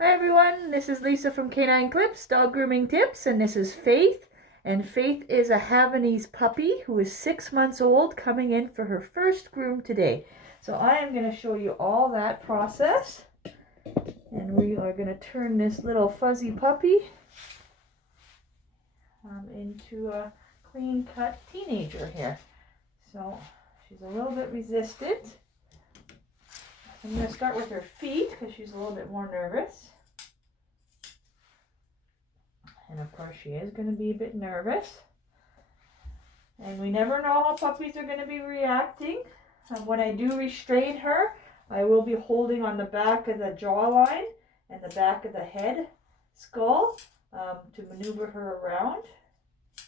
Hi everyone, this is Lisa from Canine Clips, Dog Grooming Tips, and this is Faith. And Faith is a Havanese puppy who is 6 months old, coming in for her first groom today. So I am going to show you all that process. And we are going to turn this little fuzzy puppy into a clean-cut teenager here. So she's a little bit resistant. I'm going to start with her feet because she's a little bit more nervous. And of course she is going to be a bit nervous. And we never know how puppies are going to be reacting. When I do restrain her, I will be holding on the back of the jawline and the back of the head skull to maneuver her around.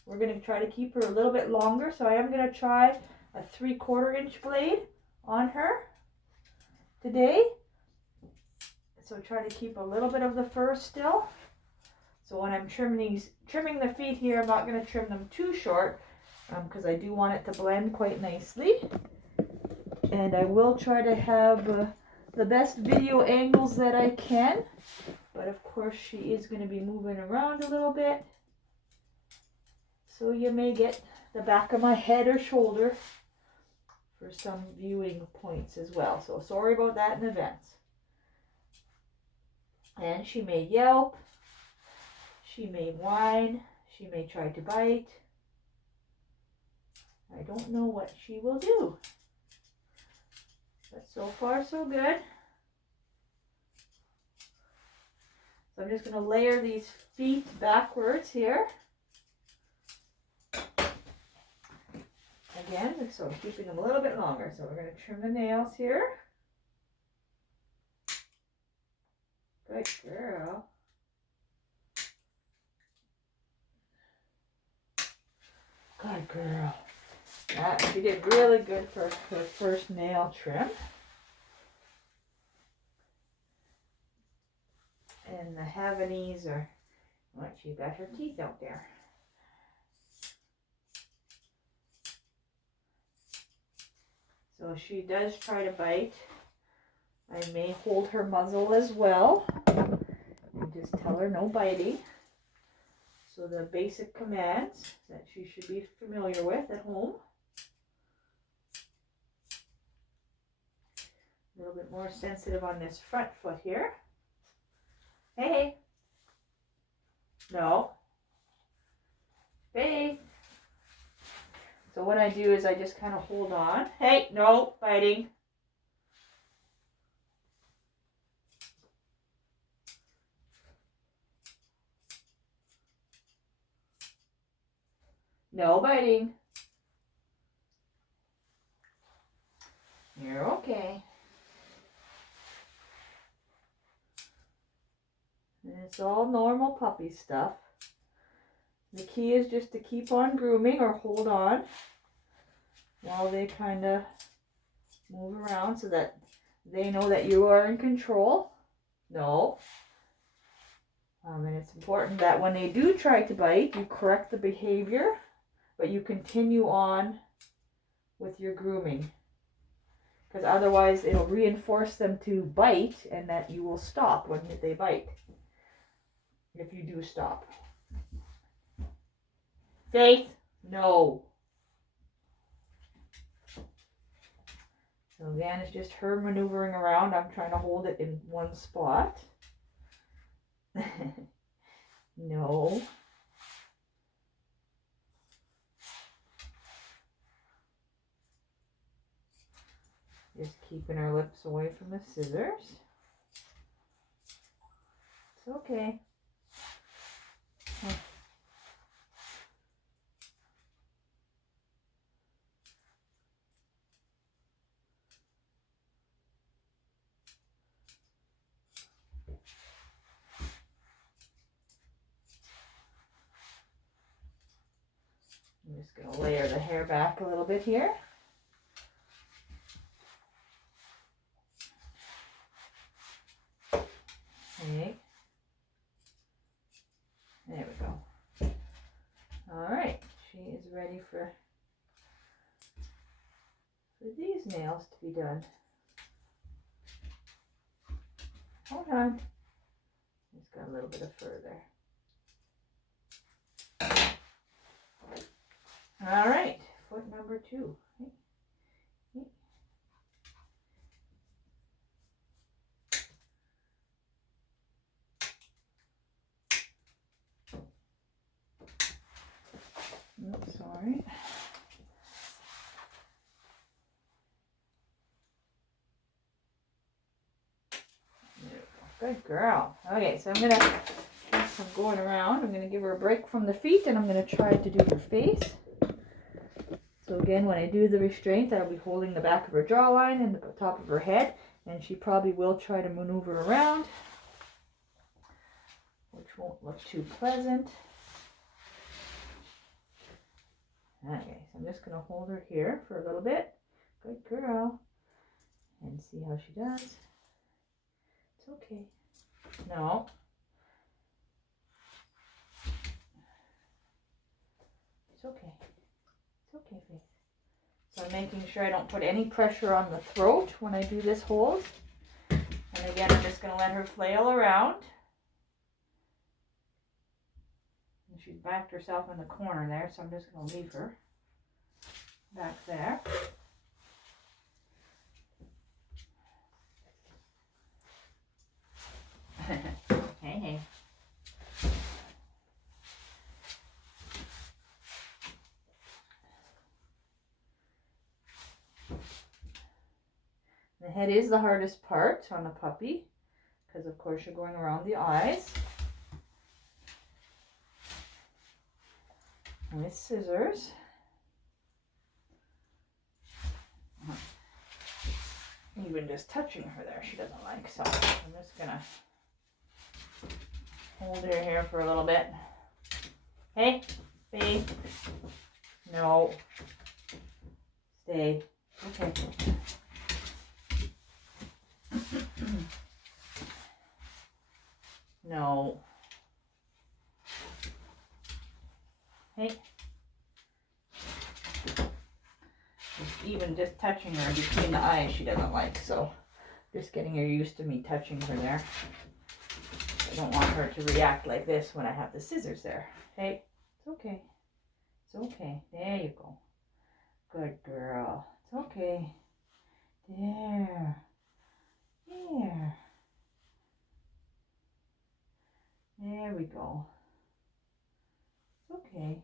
We're going to try to keep her a little bit longer, so I am going to try a 3/4 inch blade on her today. So try to keep a little bit of the fur still. So when I'm trimming the feet here, I'm not going to trim them too short because I do want it to blend quite nicely. And I will try to have the best video angles that I can. But of course she is going to be moving around a little bit. So you may get the back of my head or shoulder for some viewing points as well. So sorry about that in advance. And she may yelp. She may whine. She may try to bite. I don't know what she will do. But so far so good. So I'm just going to layer these feet backwards here. Again, so I'm keeping them a little bit longer. So we're going to trim the nails here. Good girl. Good girl. She did really good for her first nail trim. And the Havanese are, well, she got her teeth out there. So she does try to bite. I may hold her muzzle as well and just tell her no biting. So the basic commands that she should be familiar with at home. A little bit more sensitive on this front foot here. Hey. No. Hey. So what I do is I just kind of hold on. Hey, no, biting. No biting. You're okay. And it's all normal puppy stuff. The key is just to keep on grooming or hold on while they kind of move around so that they know that you are in control. No. And it's important that when they do try to bite, you correct the behavior, but you continue on with your grooming. Because otherwise it'll reinforce them to bite and that you will stop when they bite. If you do stop. Faith, no. So again, it's just her maneuvering around. I'm trying to hold it in one spot. No. Just keeping our lips away from the scissors. It's okay. I'm just going to layer the hair back a little bit here. Okay. There we go. All right. She is ready for these nails to be done. Hold on. It's got a little bit of fur there. All right, foot number 2. Oops, sorry. Good girl. Okay, so I'm going to, as I'm going around, I'm going to give her a break from the feet, and I'm going to try to do her face. So again, when I do the restraint, I'll be holding the back of her jawline and the top of her head, and she probably will try to maneuver around, which won't look too pleasant. Okay, so I'm just going to hold her here for a little bit. Good girl. And see how she does. It's okay. No. It's okay. It's okay, Faith. So I'm making sure I don't put any pressure on the throat when I do this hold. And again, I'm just going to let her flail around. And she's backed herself in the corner there, so I'm just going to leave her back there. Hey. The head is the hardest part on a puppy because, of course, you're going around the eyes with scissors. Even just touching her there, she doesn't like, so I'm just gonna hold her here for a little bit. Hey, stay. No. Stay. Okay. No. Hey. Even just touching her between the eyes she doesn't like, so just getting her used to me touching her there. I don't want her to react like this when I have the scissors there. Hey, it's okay. It's okay. There you go. Good girl. It's okay. There. There. There we go. It's okay.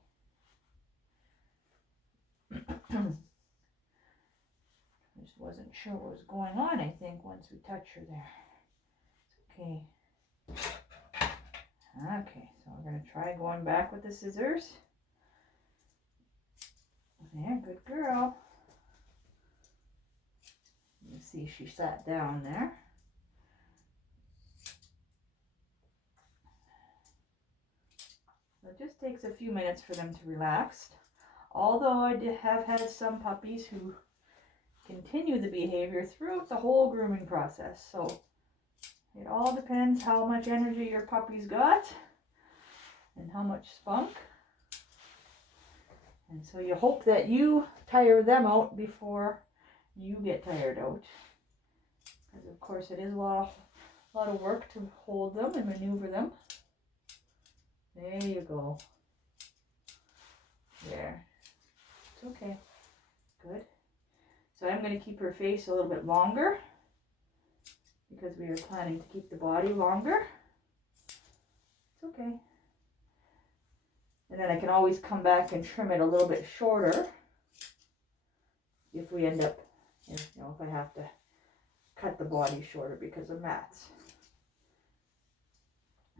Just wasn't sure what was going on, I think, once we touch her there. It's okay. Okay, so we're going to try going back with the scissors. There, good girl. You see she sat down there. So it just takes a few minutes for them to relax. Although I have had some puppies who continue the behavior throughout the whole grooming process. So it all depends how much energy your puppy's got and how much spunk. And so you hope that you tire them out before you get tired out. Because of course it is a lot of work to hold them and maneuver them. There you go. There. It's okay. Good. So I'm going to keep her face a little bit longer because we are planning to keep the body longer. It's okay. And then I can always come back and trim it a little bit shorter if we end up, if I have to cut the body shorter because of mats.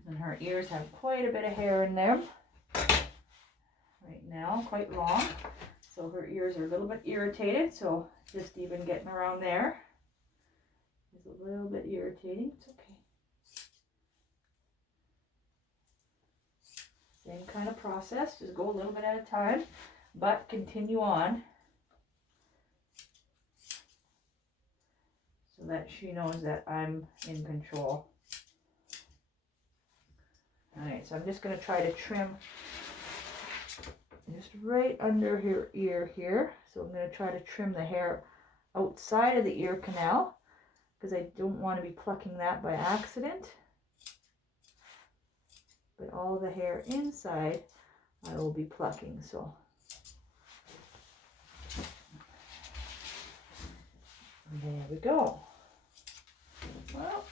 And her ears have quite a bit of hair in them right now, quite long. So her ears are a little bit irritated, so just even getting around there is a little bit irritating. It's okay. Same kind of process, just go a little bit at a time, but continue on so that she knows that I'm in control. Alright, so I'm just going to try to trim just right under her ear here. So I'm going to try to trim the hair outside of the ear canal because I don't want to be plucking that by accident. but all the hair inside I will be plucking. So there we go. Well,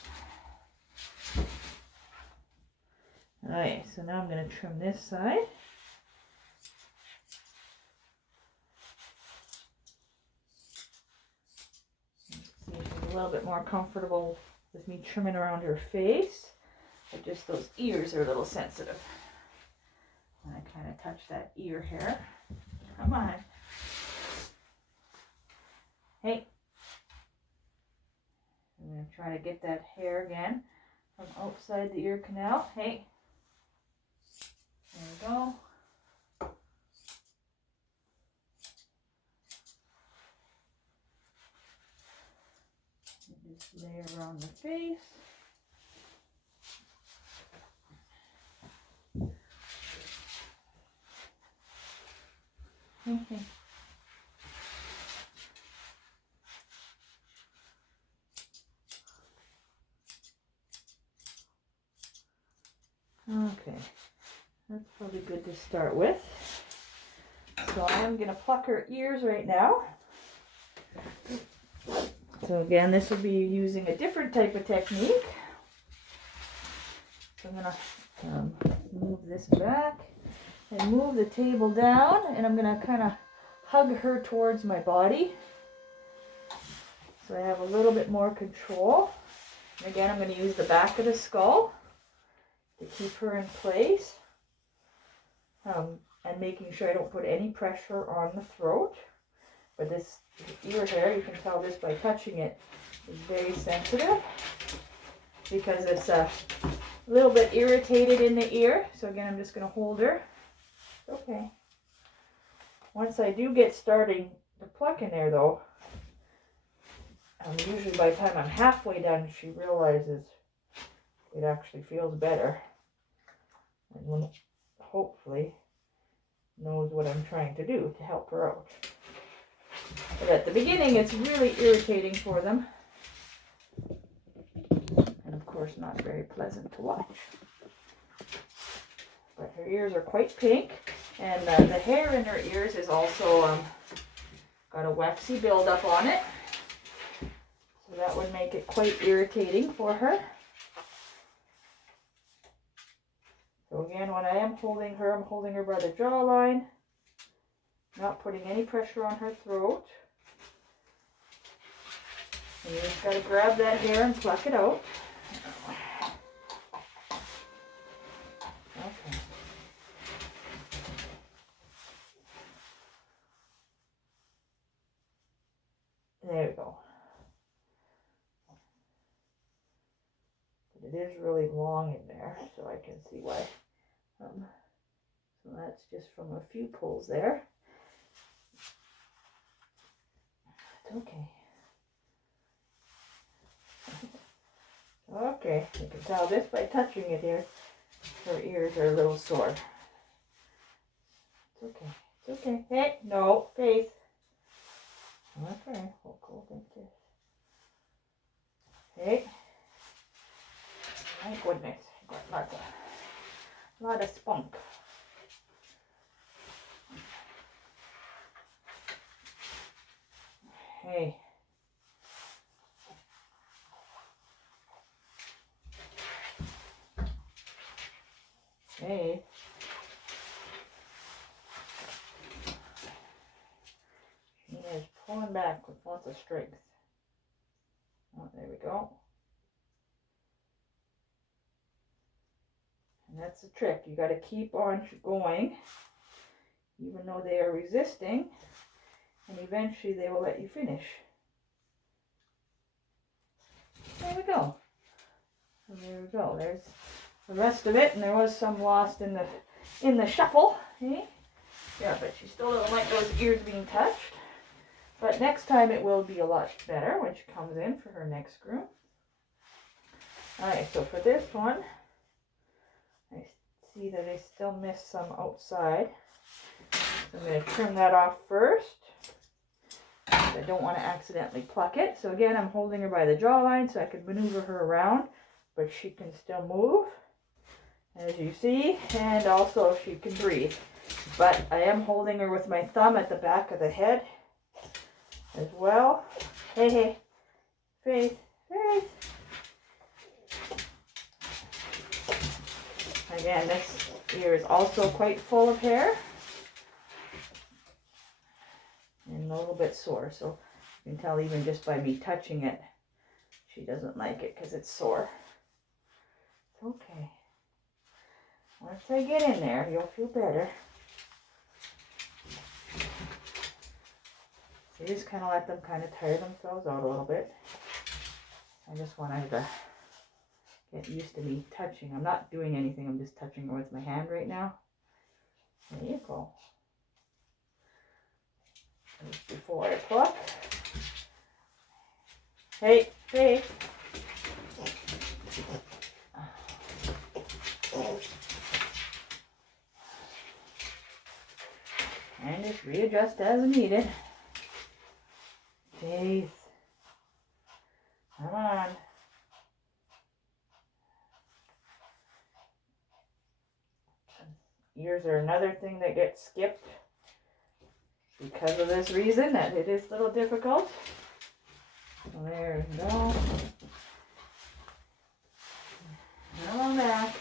alright, so now I'm going to trim this side. Let's see if she's a little bit more comfortable with me trimming around her face. But just those ears are a little sensitive. And I kind of touch that ear hair. Come on. Hey. I'm going to try to get that hair again from outside the ear canal. Hey. There we go. And just lay around the face. Okay. Okay, that's probably good to start with. So I'm going to pluck her ears right now. So again, this will be using a different type of technique. So I'm going to move this back and move the table down, and I'm going to kind of hug her towards my body. So I have a little bit more control. And again, I'm going to use the back of the skull to keep her in place, and making sure I don't put any pressure on the throat. But this ear hair, you can tell this by touching it, is very sensitive because it's a little bit irritated in the ear. So again, I'm just going to hold her. Okay. Once I do get starting to pluck in there though, usually by the time I'm halfway done, she realizes it actually feels better, and hopefully knows what I'm trying to do to help her out. But at the beginning, it's really irritating for them, and of course not very pleasant to watch. But her ears are quite pink, and the hair in her ears is also got a waxy buildup on it, so that would make it quite irritating for her. So again, when I am holding her, I'm holding her by the jawline, not putting any pressure on her throat. And you just got to grab that hair and pluck it out. Okay. There we go. It is really long in there, so I can see why. So that's just from a few pulls there. It's okay. Okay, you can tell this by touching it here. Her ears are a little sore. It's okay. It's okay. Hey, no, Faith. Okay, we'll go like this. Hey. My goodness, got a lot of spunk. Hey. Hey. She is pulling back with lots of strength. Oh, there we go. And that's the trick. You got to keep on going, even though they are resisting, and eventually they will let you finish. There we go. And there we go. There's the rest of it, and there was some lost in the shuffle. Eh? Yeah, but she still doesn't like those ears being touched. But next time it will be a lot better when she comes in for her next groom. Alright, so for this one, I see that I still missed some outside. So I'm going to trim that off first. I don't want to accidentally pluck it. So again, I'm holding her by the jawline so I can maneuver her around, but she can still move. as you see, and also she can breathe. But I am holding her with my thumb at the back of the head as well. Hey, hey, Faith, Faith. Again, this ear is also quite full of hair and a little bit sore, so you can tell even just by me touching it, she doesn't like it because it's sore. It's okay. Once I get in there, you'll feel better. So you just kind of let them kind of tire themselves out a little bit. I just want her to get used to me touching. I'm not doing anything. I'm just touching her with my hand right now. There you go. Just before I pluck. Hey, hey. And just readjust as needed. Faith. Come on. Ears are another thing that gets skipped because of this reason, that it is a little difficult. So there we go. Come on back.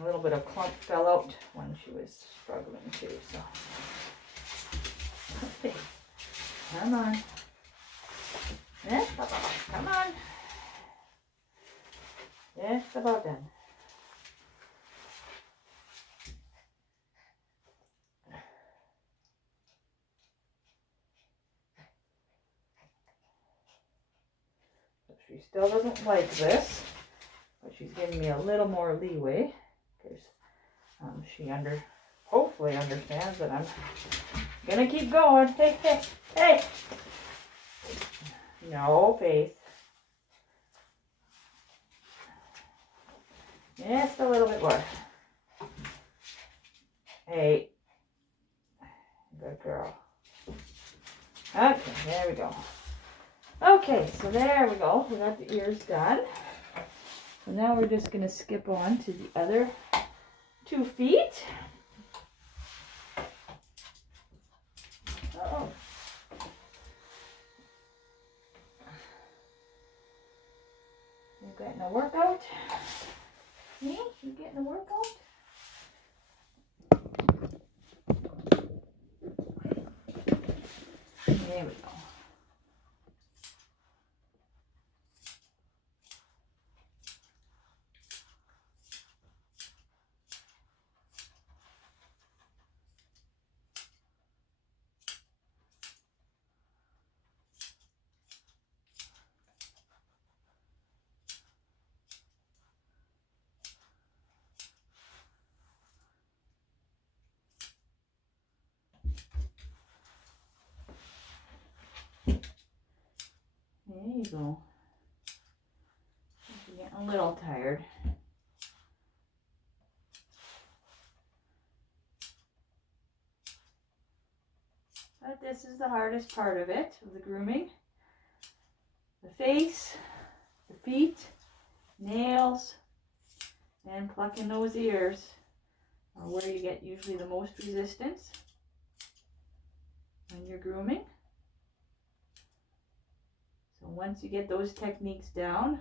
A little bit of clump fell out when she was struggling too, so. Okay. Come on. Yeah, come on. Yeah, it's about done. So she still doesn't like this, but she's giving me a little more leeway because she hopefully understands that I'm gonna keep going. Hey, hey, hey! No, Faith. Just a little bit more. Hey. Good girl. Okay, there we go. Okay, so there we go. We got the ears done. So now we're just going to skip on to the other 2 feet. Uh-oh. You getting a workout? Me? You getting a workout? There we go. There you go. She's getting a little tired. But this is the hardest part of it, of the grooming. The face, the feet, nails, and plucking those ears are where you get usually the most resistance when you're grooming. So once you get those techniques down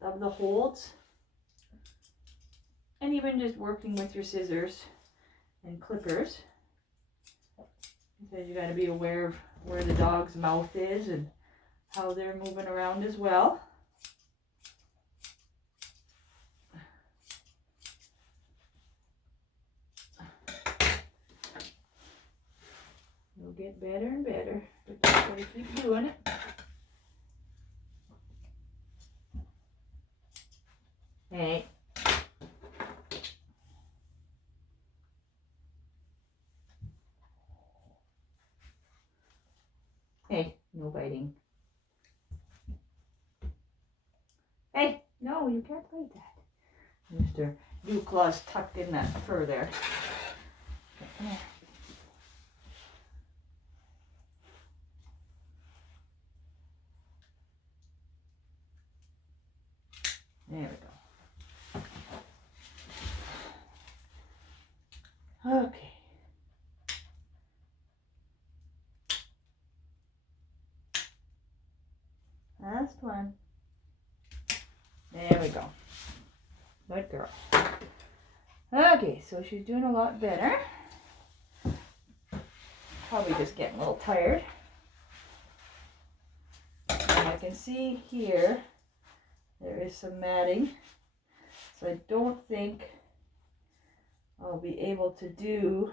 of the holds, and even just working with your scissors and clippers, because you got to be aware of where the dog's mouth is and how they're moving around as well. You'll get better and better, but you gotta keep doing it. Hey. Hey, no biting. Hey, no, you can't bite that. Mr. New Claw's tucked in that fur there. There we go. plan. There we go. Good girl. Okay, so she's doing a lot better. Probably just getting a little tired. And I can see here there is some matting. So I don't think I'll be able to do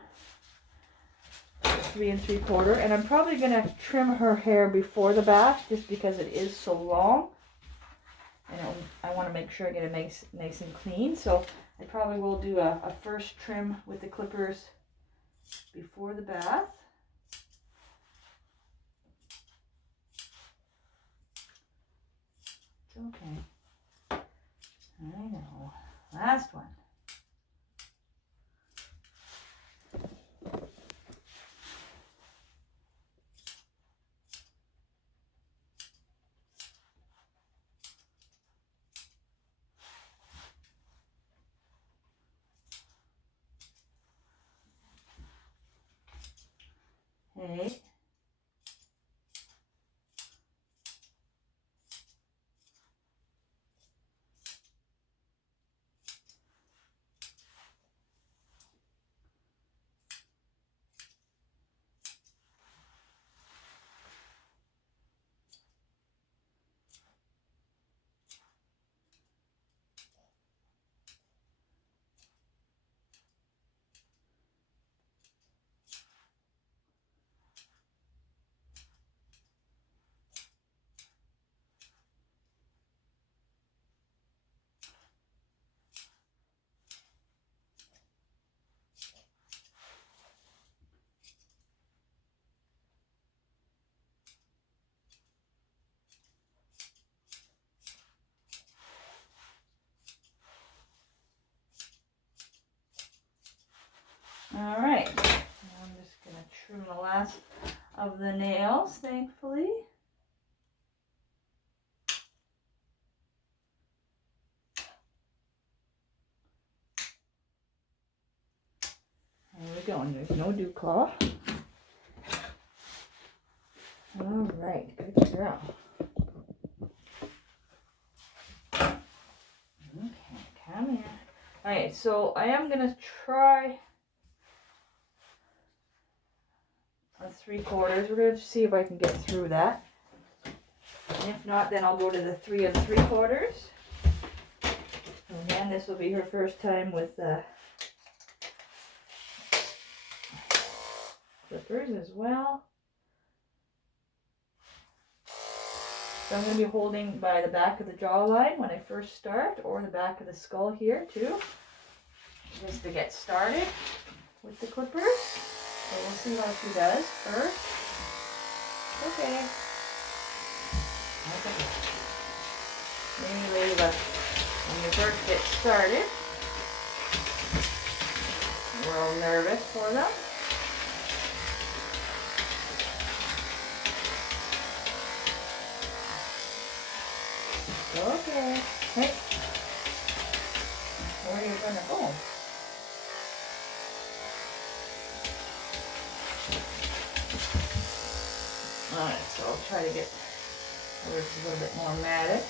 3 3/4. And I'm probably going to trim her hair before the bath just because it is so long. And I want to make sure I get it nice and clean. So I probably will do a first trim with the clippers before the bath. It's okay. I know. Last one. Hey. All right, I'm just going to trim the last of the nails, thankfully. There we go, and there's no dew claw. All right, good girl. Okay, come here. All right, so I am going to try a 3/4. We're going to see if I can get through that. And if not, then I'll go to the 3 3/4. And again, this will be her first time with clippers as well. So I'm going to be holding by the back of the jawline when I first start, or the back of the skull here too, just to get started with the clippers. So we'll see how she does first. Okay. Anyway, when you first get started, we're all nervous for them. Okay. Hey. Where are you going to go? Alright, so I'll try to get where it's a little bit more matted.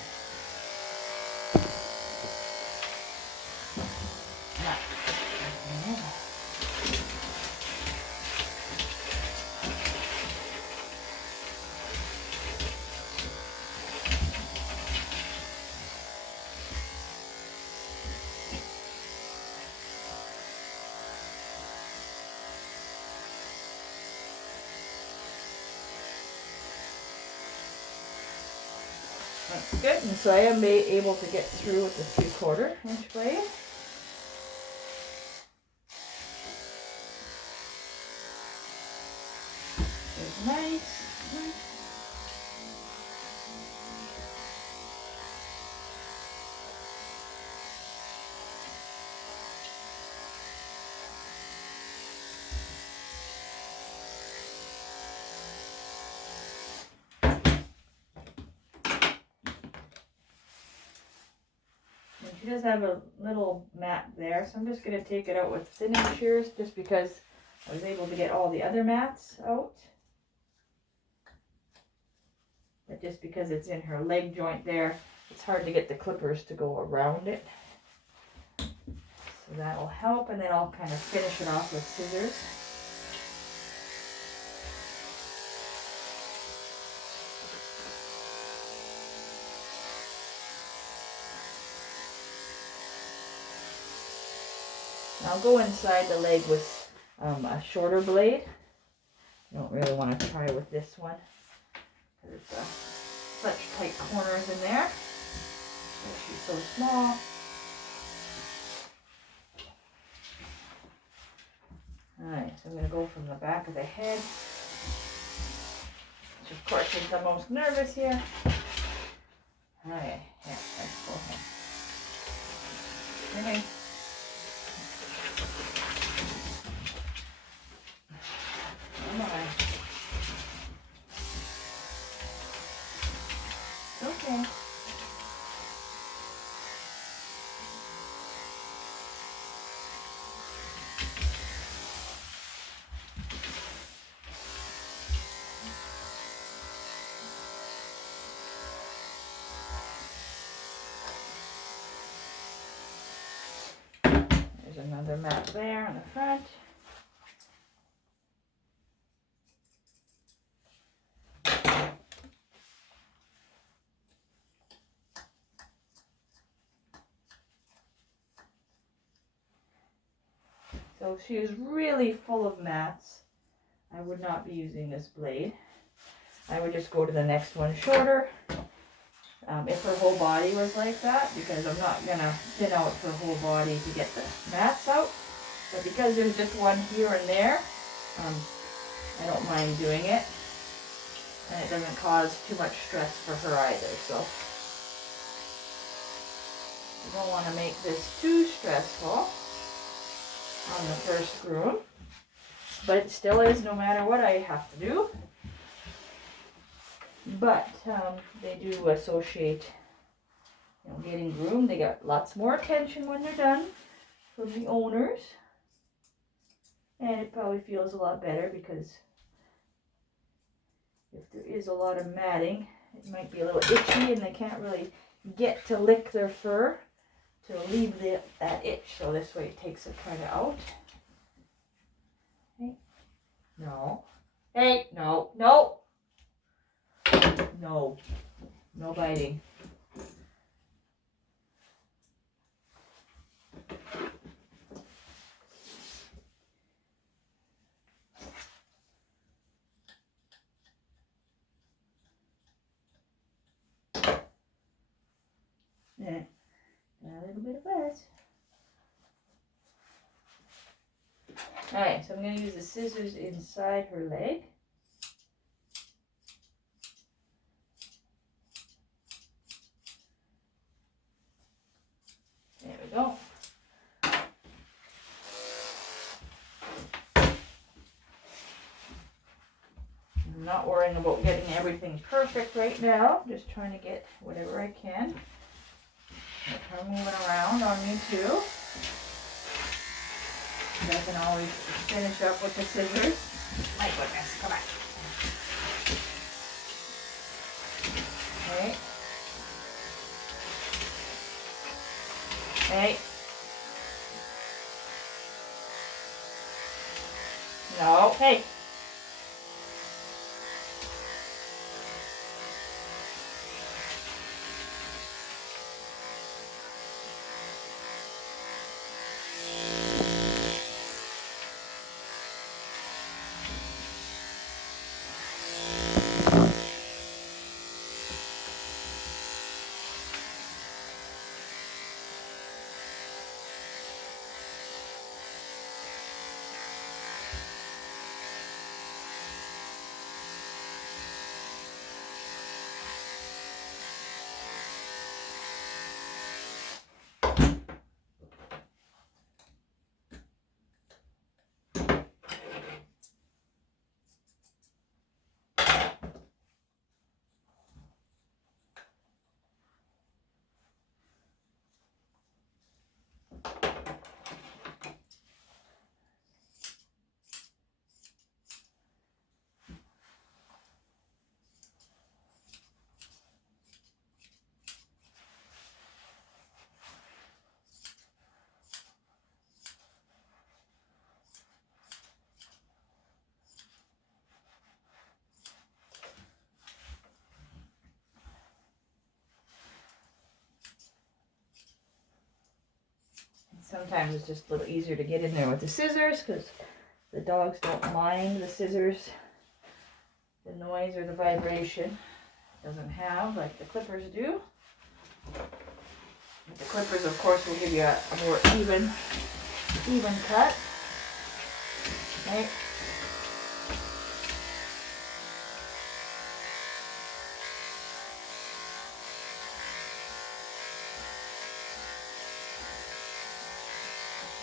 That's good, and so I am able to get through with the 3/4 inch blade. It's nice. She does have a little mat there, so I'm just going to take it out with thinning shears just because I was able to get all the other mats out. But just because it's in her leg joint there, it's hard to get the clippers to go around it. So that'll help, and then I'll kind of finish it off with scissors. I'll go inside the leg with a shorter blade. I don't really want to try with this one because it's such tight corners in there. She's so small. Alright, so I'm going to go from the back of the head, which of course is the most nervous here. Alright, yeah, let's go ahead. Okay. Come on. Okay. There's another mat there on the front. So she is really full of mats. I would not be using this blade. I would just go to the next one shorter. If her whole body was like that, because I'm not going to thin out her whole body to get the mats out. But because there's just one here and there, I don't mind doing it. And it doesn't cause too much stress for her either. So you don't want to make this too stressful on the first groom. But it still is, no matter what I have to do. But they do associate, getting groomed. They got lots more attention when they're done from the owners. And it probably feels a lot better because if there is a lot of matting, it might be a little itchy and they can't really get to lick their fur to relieve that itch. So this way it takes it kind of out. Hey. No. Hey, no, no. No. No biting. Yeah. A little bit of that. Alright, so I'm going to use the scissors inside her leg. There we go. I'm not worrying about getting everything perfect right now. Just trying to get whatever I can. Let her moving around on me too. I can always finish up with the scissors. My goodness, come on. Okay. Hey. No. Hey. Sometimes it's just a little easier to get in there with the scissors because the dogs don't mind the scissors, the noise or the vibration. It doesn't have like the clippers do. But the clippers, of course, will give you a more even cut. Right?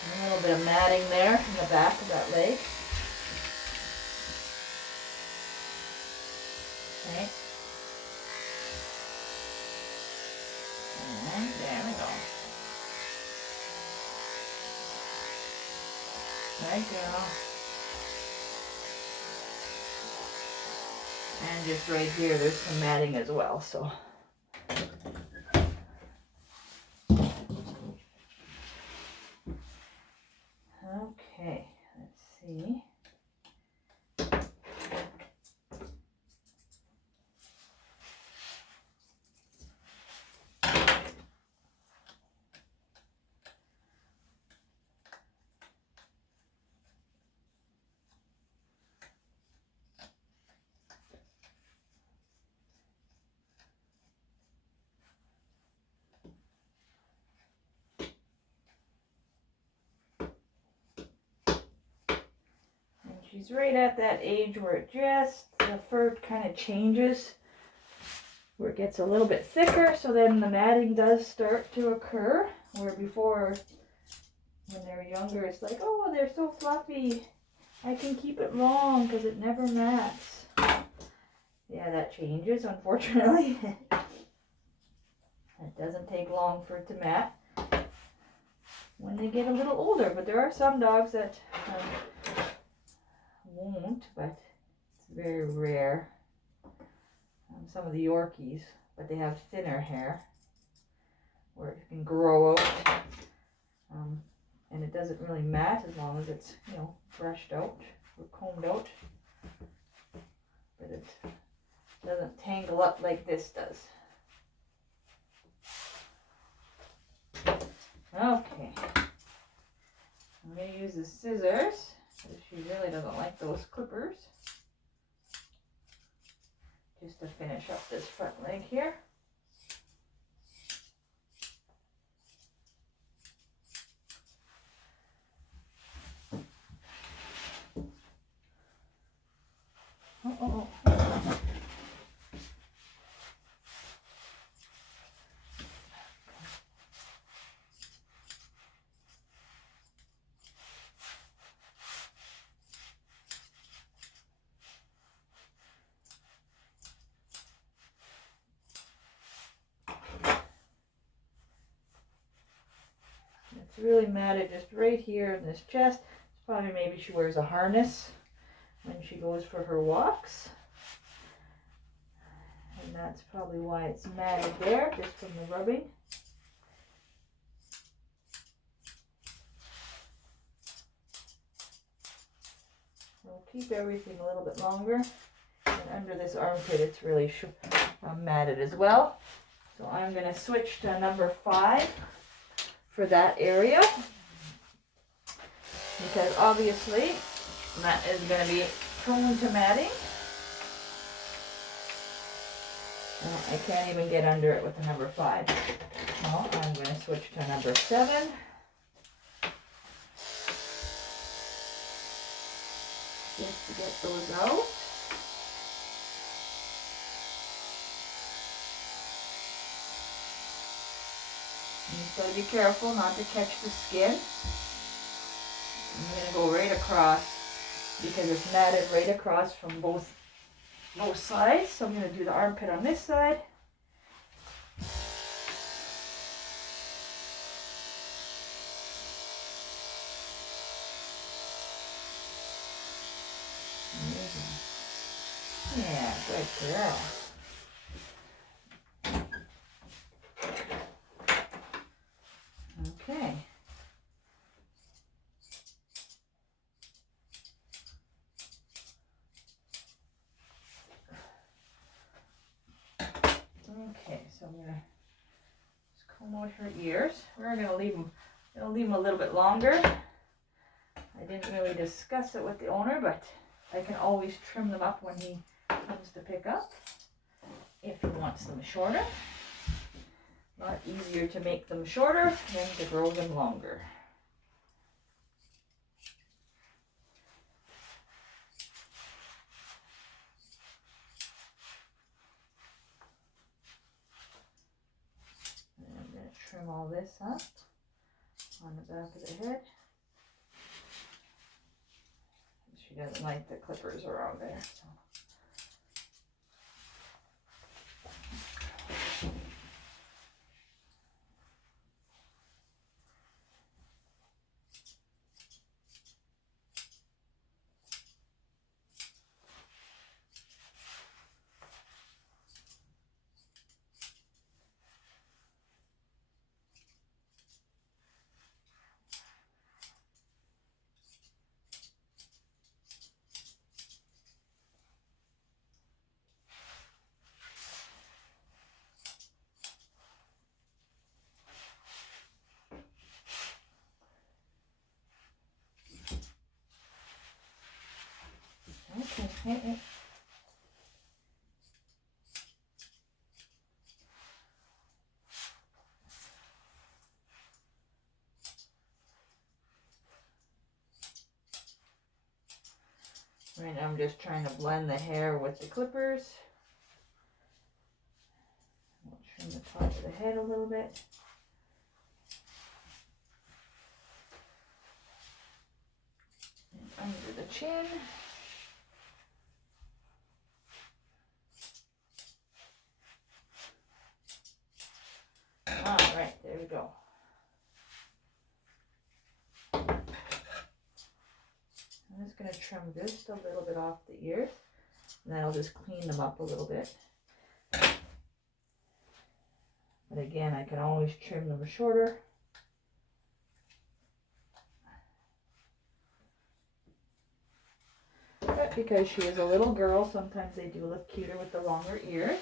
A little bit of matting there in the back of that leg. Okay. And there we go. There you go. And just right here, there's some matting as well, so. Okay, let's see. She's right at that age where it just, the fur kind of changes, where it gets a little bit thicker, so then the matting does start to occur, where before, when they're younger, it's like, oh, they're so fluffy, I can keep it long because it never mats. Yeah, that changes, unfortunately. It doesn't take long for it to mat when they get a little older, but there are some dogs that won't, but it's very rare. Some of the Yorkies, but they have thinner hair where it can grow out, and it doesn't really mat as long as it's, you know, brushed out or combed out, but it doesn't tangle up like this does. Okay, I'm going to use the scissors. She really doesn't like those clippers. Just to finish up this front leg here. Oh. It's really matted just right here in this chest. It's probably maybe she wears a harness when she goes for her walks. And that's probably why it's matted there, just from the rubbing. We'll keep everything a little bit longer. And under this armpit, it's really matted as well. So I'm going to switch to number 5 for that area, because obviously that is going to be prone to matting. I can't even get under it with the number 5. Well, I'm going to switch to number 7. Just to get those out. You just got to be careful not to catch the skin. I'm going to go right across because it's matted right across from both sides. So I'm going to do the armpit on this side. Yeah, good girl. Okay. Okay, so I'm going to just comb out her ears. We're going to leave them I'll leave him a little bit longer. I didn't really discuss it with the owner, but I can always trim them up when he comes to pick up if he wants them shorter. A lot easier to make them shorter than to grow them longer. And I'm going to trim all this up on the back of the head. She doesn't like the clippers around there, so. Okay. Right now I'm just trying to blend the hair with the clippers. I'll trim the top of the head a little bit. And under the chin. All right, there we go. I'm just going to trim just a little bit off the ears, and then I'll just clean them up a little bit. But again, I can always trim them shorter. But because she is a little girl, sometimes they do look cuter with the longer ears.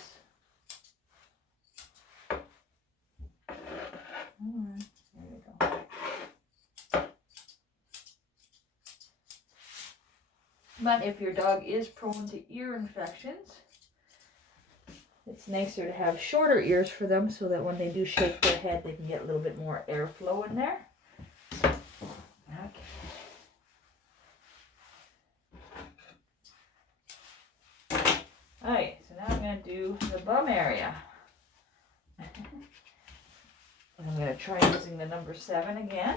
Alright, there we go. But if your dog is prone to ear infections, it's nicer to have shorter ears for them so that when they do shake their head, they can get a little bit more airflow in there. Okay. Alright, so now I'm going to do the bum area. I'm going to try using the number 7 again,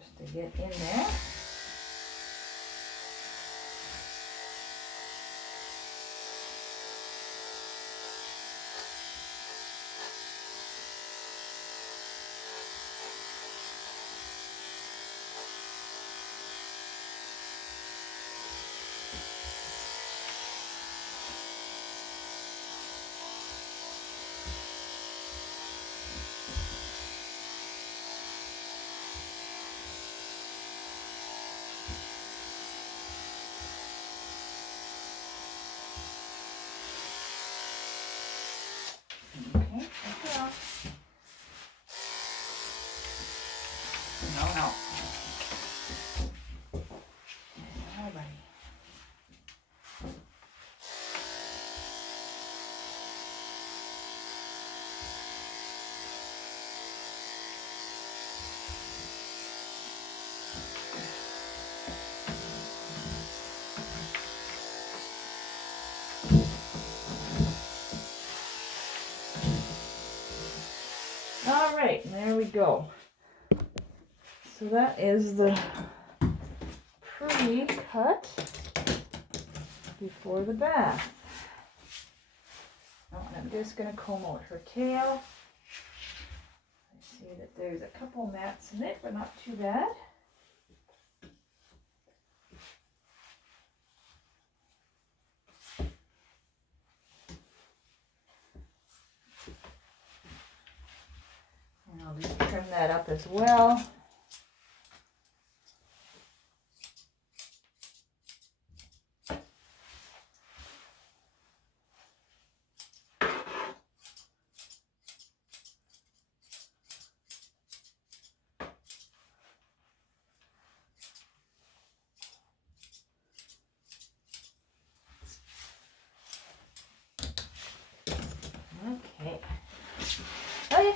just to get in there. No. Alrighty. Alright, there we go. So that is the pre-cut before the bath. Oh, and I'm just going to comb out her tail. I see that there's a couple mats in it, but not too bad. And I'll just trim that up as well.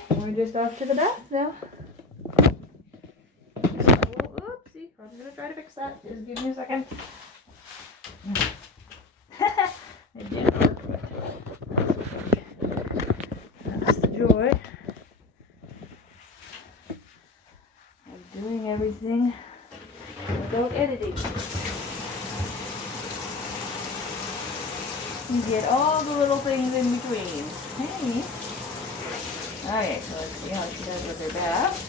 we're just off to the bath now. So, oopsie, I'm gonna try to fix that. Just give me a second. It didn't work, but that's the joy of doing everything without editing. You get all the little things in between. Hey. Alright, so let's see how she does with her bath.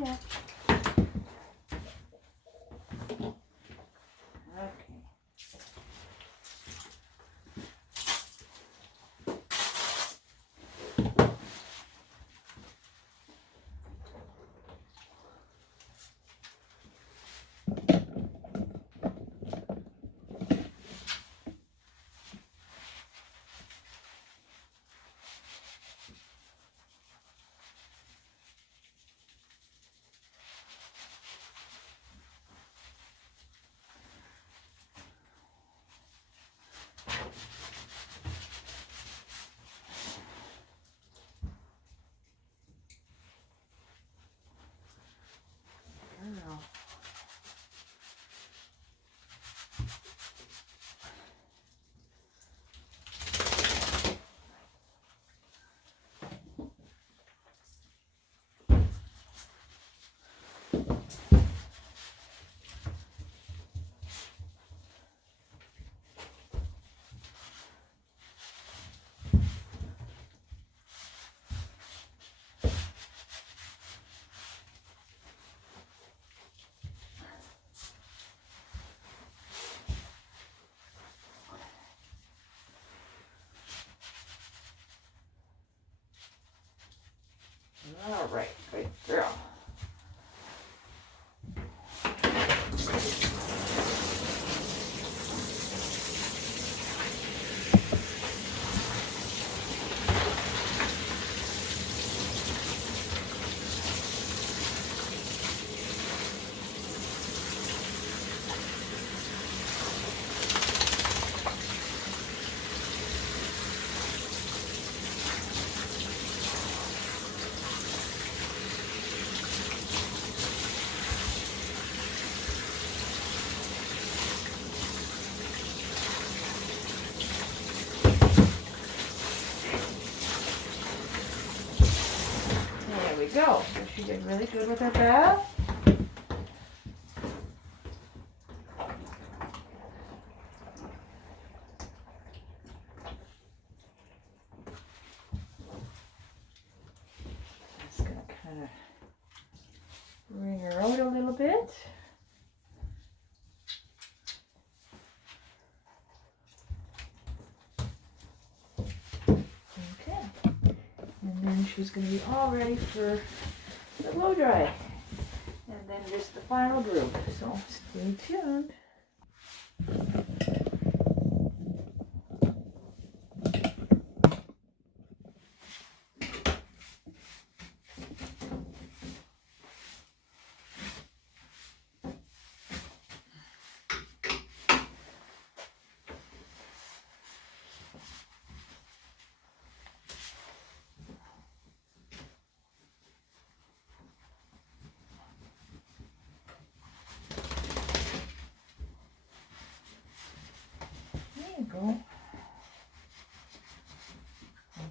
Yeah. Okay. Girl. All right, good girl. There we go. So she did really good with her bath. Just gonna kind of bring her out a little bit. Okay. And then she's going to be all ready for the blow dry. And then just the final groom. So stay tuned. Go. I'm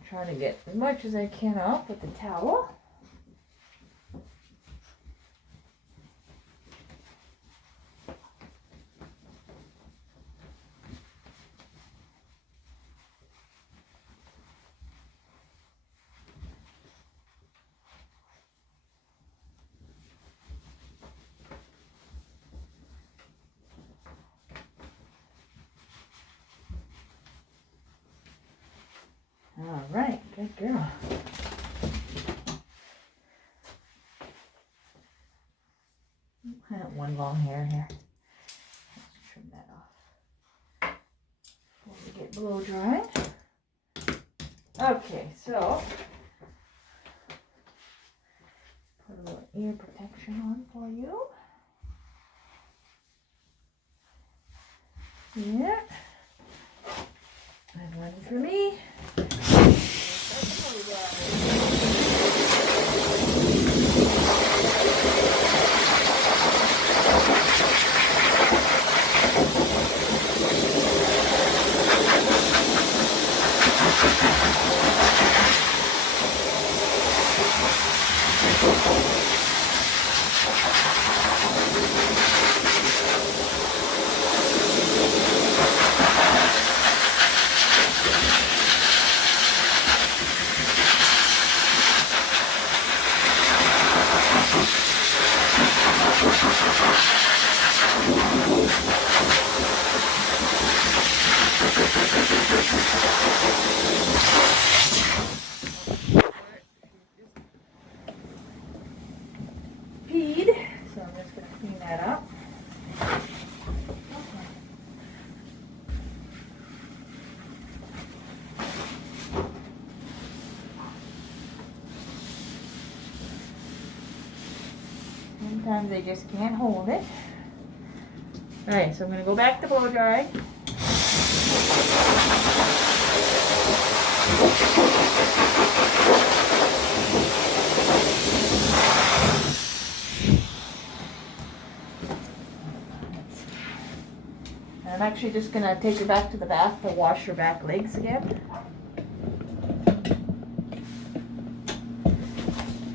trying to get as much as I can off with the towel. All right. Good girl. I have one long hair here. Let's trim that off before we get blow drying. Okay, so put a little ear protection on for you. Yeah. And one for me. Peed, so I'm just going to clean that up. Sometimes they just can't hold it. Alright, so I'm going to go back to blow dry. I'm actually just going to take her back to the bath to wash her back legs again.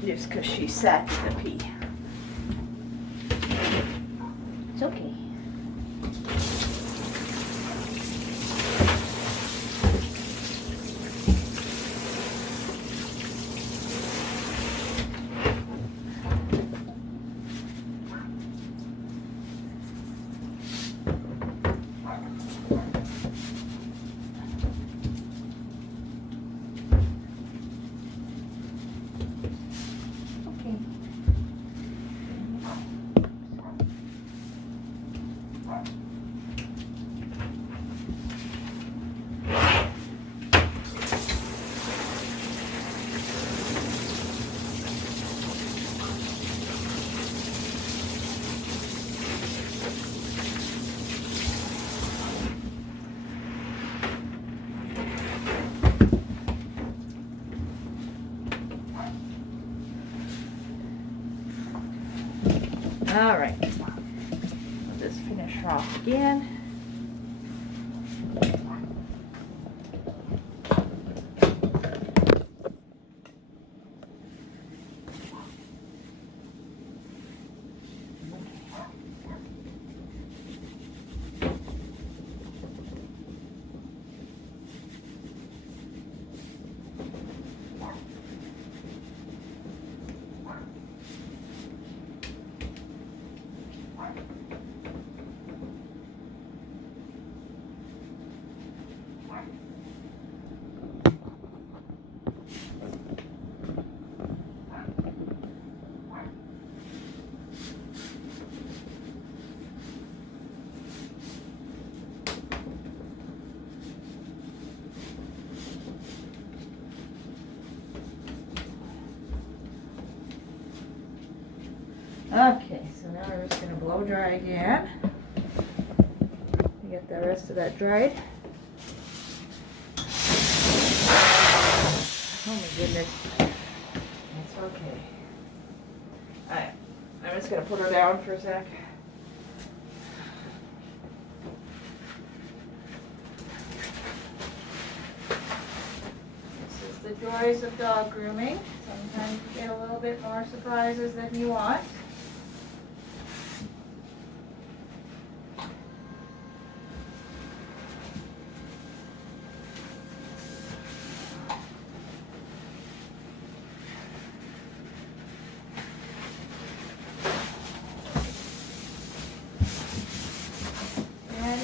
Just because she sat in the pee. It's okay. All right, I'll just finish her off again. Okay, so now we're just going to blow dry again. Get the rest of that dried. Oh my goodness. That's okay. Alright, I'm just going to put her down for a sec. This is the joys of dog grooming. Sometimes you get a little bit more surprises than you want.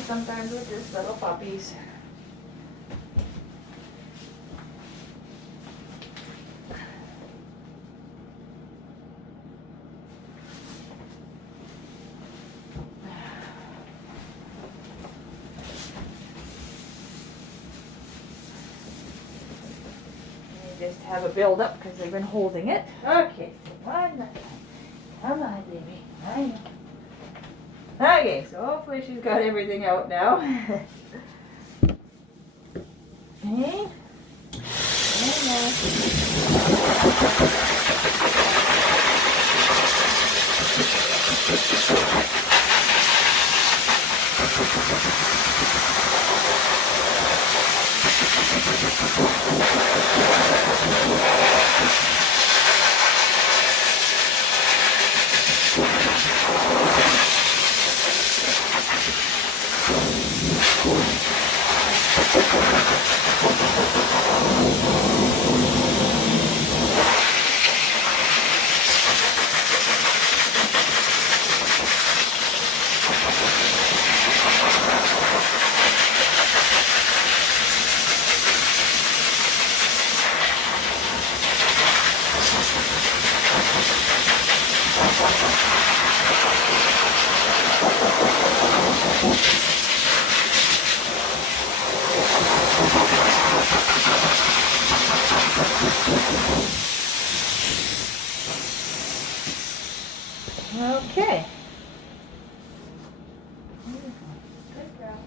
Sometimes with just little puppies. just have a build up because they've been holding it. Okay, so one. Come on, baby. I know. Okay, so hopefully she's got everything out now. Okay. Okay. Good girl.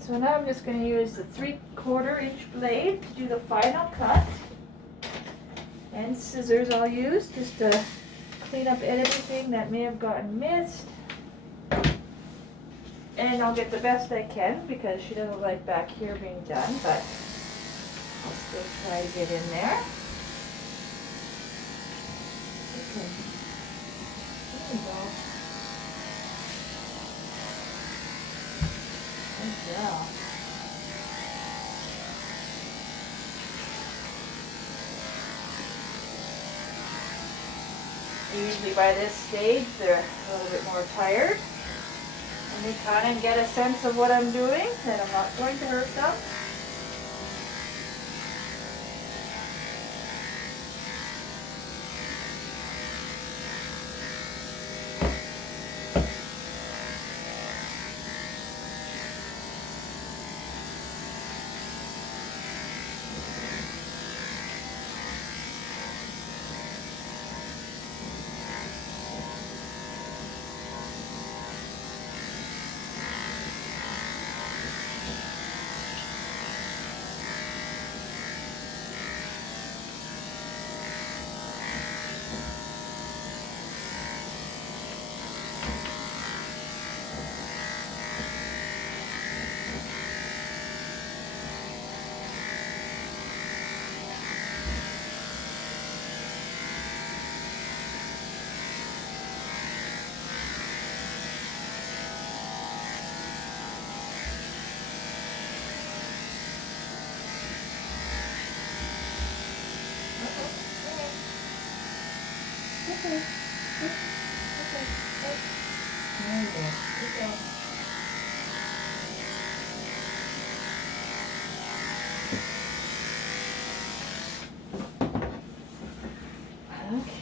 So now I'm just going to use the 3/4 inch blade to do the final cut. And scissors I'll use just to clean up anything that may have gotten missed. And I'll get the best I can because she doesn't like back here being done, but I'll still try to get in there. Okay. There we go. Good job. Usually by this stage they're a little bit more tired. And they kind of get a sense of what I'm doing, that I'm not going to hurt them. Okay. Okay. There you go. Good job. Okay.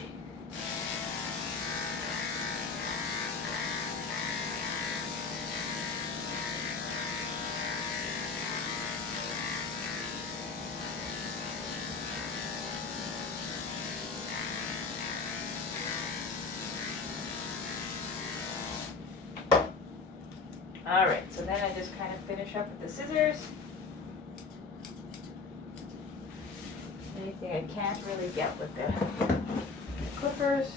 Alright, so then I just kind of finish up with the scissors. Anything I can't really get with the clippers.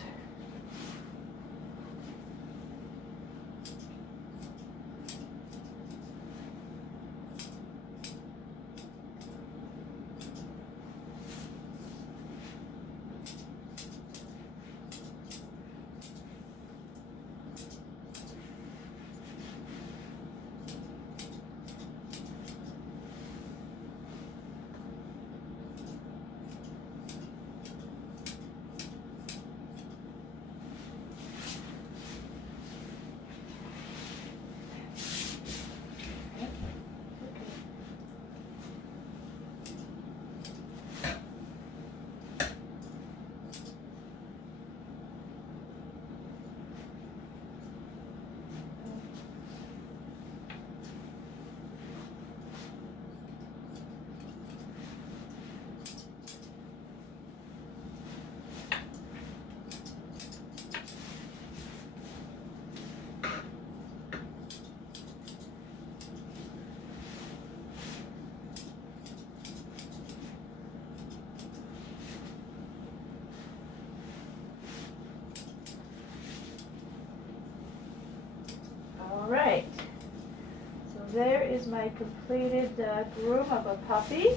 is my completed groom of a puppy.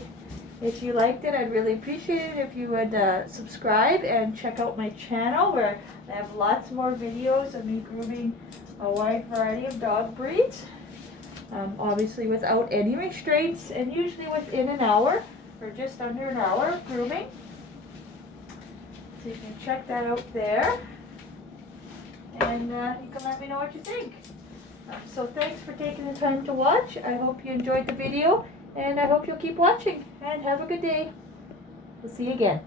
If you liked it, I'd really appreciate it if you would subscribe and check out my channel where I have lots more videos of me grooming a wide variety of dog breeds. Obviously without any restraints and usually within an hour or just under an hour of grooming. So you can check that out there. And you can let me know what you think. So thanks for taking the time to watch. I hope you enjoyed the video. And I hope you'll keep watching. And have a good day. We'll see you again.